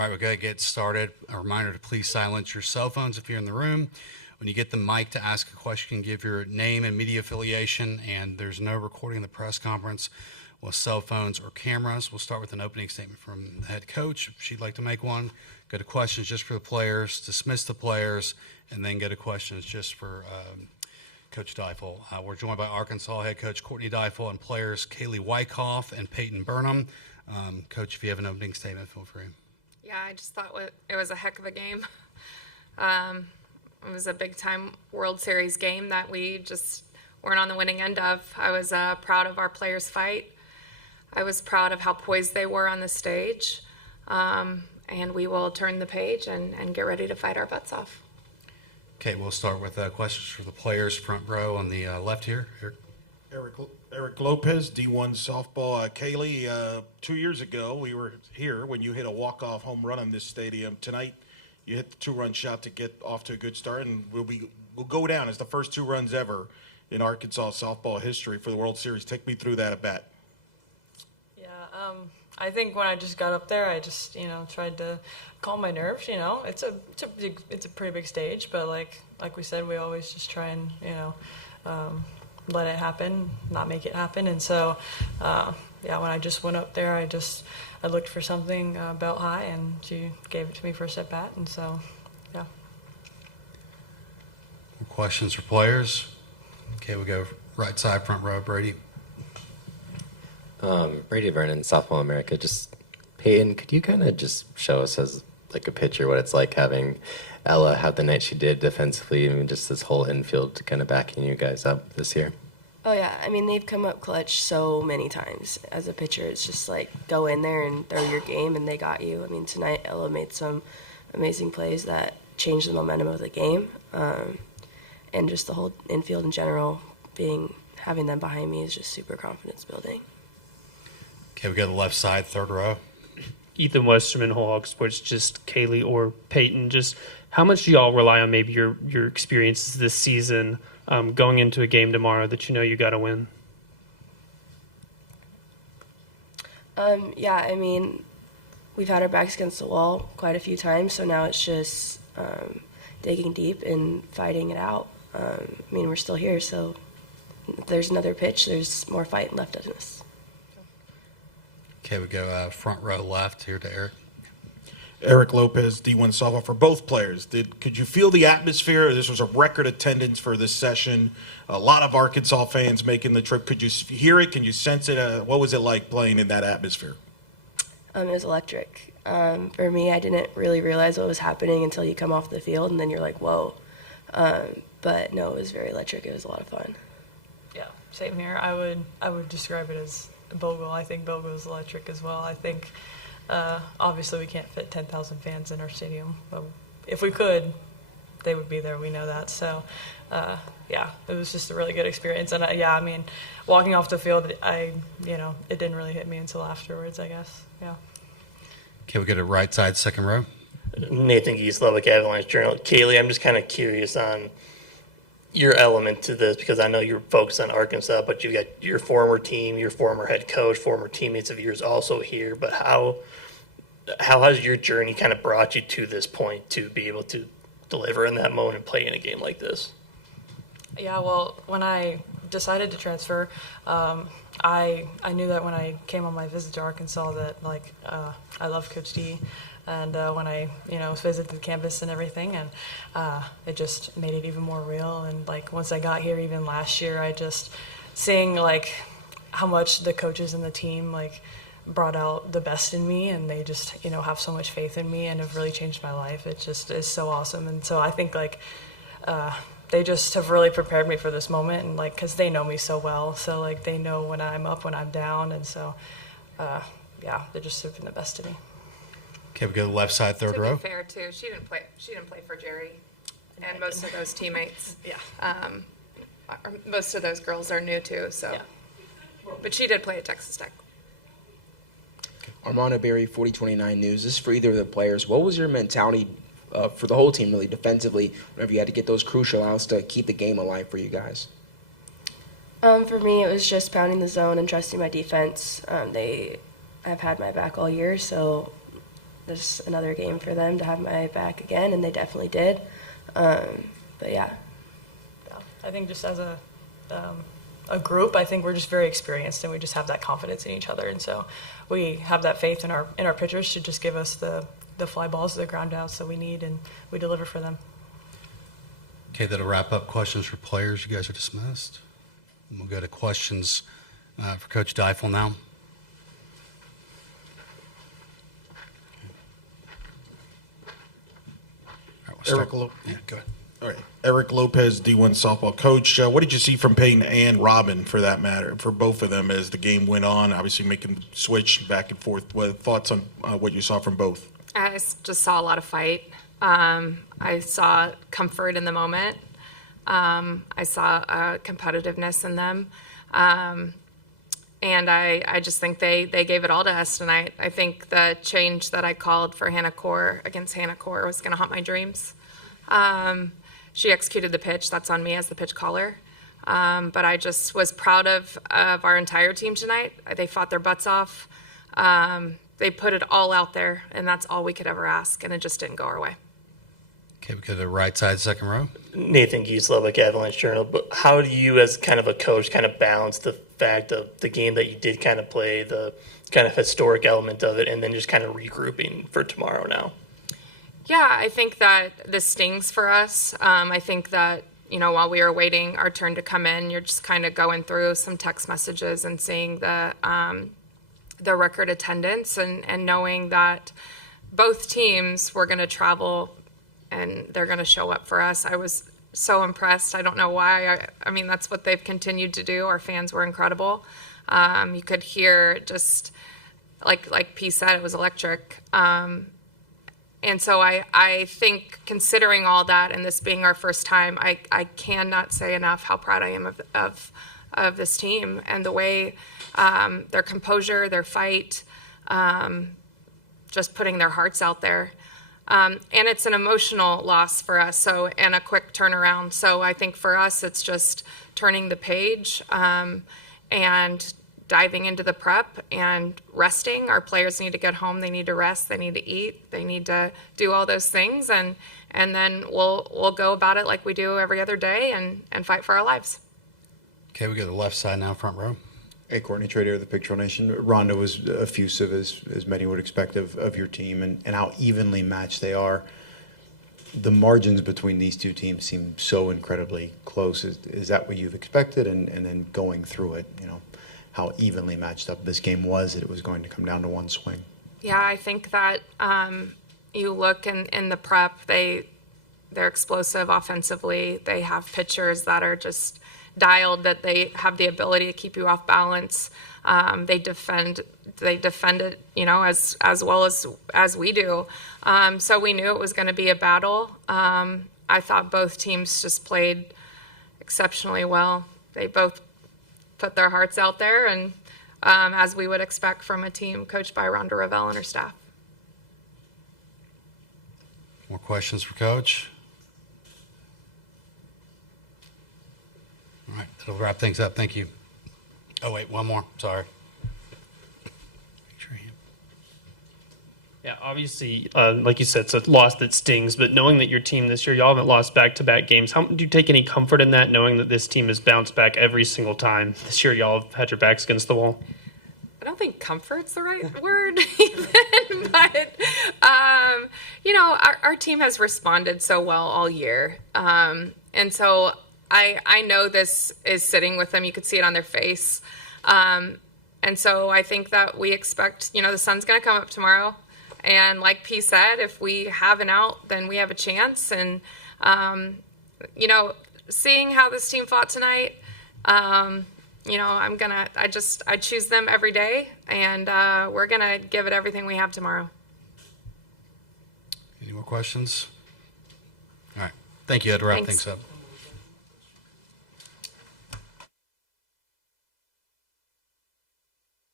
All right, we're going to get started. A reminder to please silence your cell phones if you're in the room. When you get the mic to ask a question, give your name and media affiliation, and there's no recording of the press conference with cell phones or cameras. We'll start with an opening statement from the head coach, if she'd like to make one. Go to questions just for the players, dismiss the players, and then go to questions just for Coach Deifel. We're joined by Arkansas head coach Courtney Deifel and players Kailey Wyckoff and Payton Burnham. Coach, if you have an opening statement, feel free. Yeah, I just thought it was a heck of a game. It was a big-time World Series game that we just weren't on the winning end of. I was proud of our players' fight. I was proud of how poised they were on the stage. And we will turn the page and get ready to fight our butts off. Okay, we'll start with questions for the players, front row on the left here. Eric Lopez, D1 softball. Kailey, 2 years ago, we were here when you hit a walk-off home run in this stadium. Tonight, you hit the two-run shot to get off to a good start, and we'll go down as the first 2 runs ever in Arkansas softball history for the World Series. Take me through that at bat. Yeah, I think when I just got up there, I just tried to calm my nerves. It's a pretty big stage, but like we said, we always just try and let it happen, not make it happen. And so, when I just went up there, I looked for something belt high, and she gave it to me first at bat. And so, yeah. Questions for players? Okay, we'll go right side, front row, Brady. Brady Vernon, Softball America. Just Payton, could you kind of just show us as like a picture what it's like having Ella have the night she did defensively, and just this whole infield kind of backing you guys up this year? Oh, yeah. I mean, they've come up clutch so many times. As a pitcher, it's just like go in there and throw your game, and they got you. I mean, tonight Ella made some amazing plays that changed the momentum of the game. And just the whole infield in general, having them behind me is just super confidence building. Okay, we go to the left side, third row. Ethan Westerman, Whole Hog Sports. Just Kailey or Payton, just how much do y'all rely on maybe your experiences this season going into a game tomorrow that you got to win? Yeah, I mean, we've had our backs against the wall quite a few times, so now it's just digging deep and fighting it out. I mean, we're still here, so if there's another pitch, there's more fight left in us. Okay, we go front row left here to Eric. Eric Lopez, D1 softball. For both players, could you feel the atmosphere? This was a record attendance for this session. A lot of Arkansas fans making the trip. Could you hear it? Can you sense it? What was it like playing in that atmosphere? It was electric. For me, I didn't really realize what was happening until you come off the field, and then you're like, whoa. But no, it was very electric. It was a lot of fun. Yeah, same here. I would describe it as Bogle. I think Bogle is electric as well. I think obviously we can't fit 10,000 fans in our stadium, but if we could, they would be there. We know that. So it was just a really good experience. And I mean, walking off the field, it didn't really hit me until afterwards, I guess. Yeah. Okay, we go to right side, second row. Nathan Geese, Lubbock Avalanche Journal. Kaylee, I'm just kind of curious on your element to this, because I know you're focused on Arkansas, but you've got your former team, your former head coach, former teammates of yours also here. But how has your journey kind of brought you to this point to be able to deliver in that moment and play in a game like this? Yeah, well, when I decided to transfer, I knew that when I came on my visit to Arkansas that I love Coach D, and when I visited the campus and everything, and it just made it even more real. And once I got here, even last year, I just seeing how much the coaches and the team brought out the best in me, and they just have so much faith in me and have really changed my life. It just is so awesome. And so I think they just have really prepared me for this moment, and because they know me so well, so they know when I'm up, when I'm down, and so they just have been the best to me. Okay, we go to the left side, third row. To be fair too, she didn't play for Jerry, and most of those teammates. Yeah. Most of those girls are new too. So, yeah. But she did play at Texas Tech. Armando Berry, 4029 News. This is for either of the players. What was your mentality for the whole team, really, defensively, whenever you had to get those crucial outs to keep the game alive for you guys? For me, it was just pounding the zone and trusting my defense. They have had my back all year, so just another game for them to have my back again, and they definitely did. But yeah. I think just as a group, I think we're just very experienced, and we just have that confidence in each other, and so we have that faith in our pitchers to just give us the fly balls, the ground outs that we need, and we deliver for them. Okay, that'll wrap up questions for players. You guys are dismissed. And we'll go to questions for Coach Deifel now. All right, we'll Eric start. Yeah, go ahead. All right. Eric Lopez, D1 softball coach. What did you see from Payton and Robin, for that matter, for both of them as the game went on, obviously making the switch back and forth? What thoughts on what you saw from both? I just saw a lot of fight. I saw comfort in the moment. I saw competitiveness in them. And I just think they gave it all to us tonight. I think the change that I called for Hannah Core against Hannah Core was going to haunt my dreams. She executed the pitch. That's on me as the pitch caller. But I just was proud of our entire team tonight. They fought their butts off. They put it all out there, and that's all we could ever ask, and it just didn't go our way. Okay, we go to the right side, second row. Nathan Geese, Lubbock Avalanche Journal. But how do you, as kind of a coach, kind of balance the fact of the game that you did kind of play, the kind of historic element of it, and then just kind of regrouping for tomorrow now? Yeah, I think that this stings for us. I think that, while we were waiting our turn to come in, you're just kind of going through some text messages and seeing the record attendance and knowing that both teams were going to travel and they're going to show up for us. I was so impressed. I don't know why. I mean, that's what they've continued to do. Our fans were incredible. You could hear just, like P said, it was electric. And so I think, considering all that and this being our first time, I cannot say enough how proud I am of this team and the way their composure, their fight, just putting their hearts out there. And it's an emotional loss for us, and a quick turnaround. So I think for us, it's just turning the page and diving into the prep and resting. Our players need to get home. They need to rest. They need to eat. They need to do all those things. And then we'll go about it like we do every other day and fight for our lives. Okay, we go to the left side now, front row. Hey, Courtney Trader of the Pictorial Nation. Rhonda was effusive, as many would expect of your team, and how evenly matched they are. The margins between these two teams seem so incredibly close. Is that what you've expected? And then going through it, how evenly matched up this game was, that it was going to come down to one swing? Yeah, I think that you look in the prep, they're explosive offensively. They have pitchers that are just dialed, that they have the ability to keep you off balance. They defend it, as well as we do. So we knew it was going to be a battle. I thought both teams just played exceptionally well. They both put their hearts out there, and as we would expect from a team coached by Rhonda Revelle and her staff. More questions for Coach? All right, that'll wrap things up. Thank you. Oh, wait, one more. Sorry. Yeah, obviously, like you said, it's a loss that stings, but knowing that your team this year, y'all haven't lost back-to-back games, how do you take any comfort in that, knowing that this team has bounced back every single time? This year, y'all have had your backs against the wall. I don't think comfort's the right word even, but, our team has responded so well all year. And so I know this is sitting with them. You could see it on their face. And so I think that we expect, the sun's going to come up tomorrow. And like P said, if we have an out, then we have a chance. And, seeing how this team fought tonight, I choose them every day, and we're going to give it everything we have tomorrow. Any more questions? All right. Thank you. I'd wrap Thanks. things up.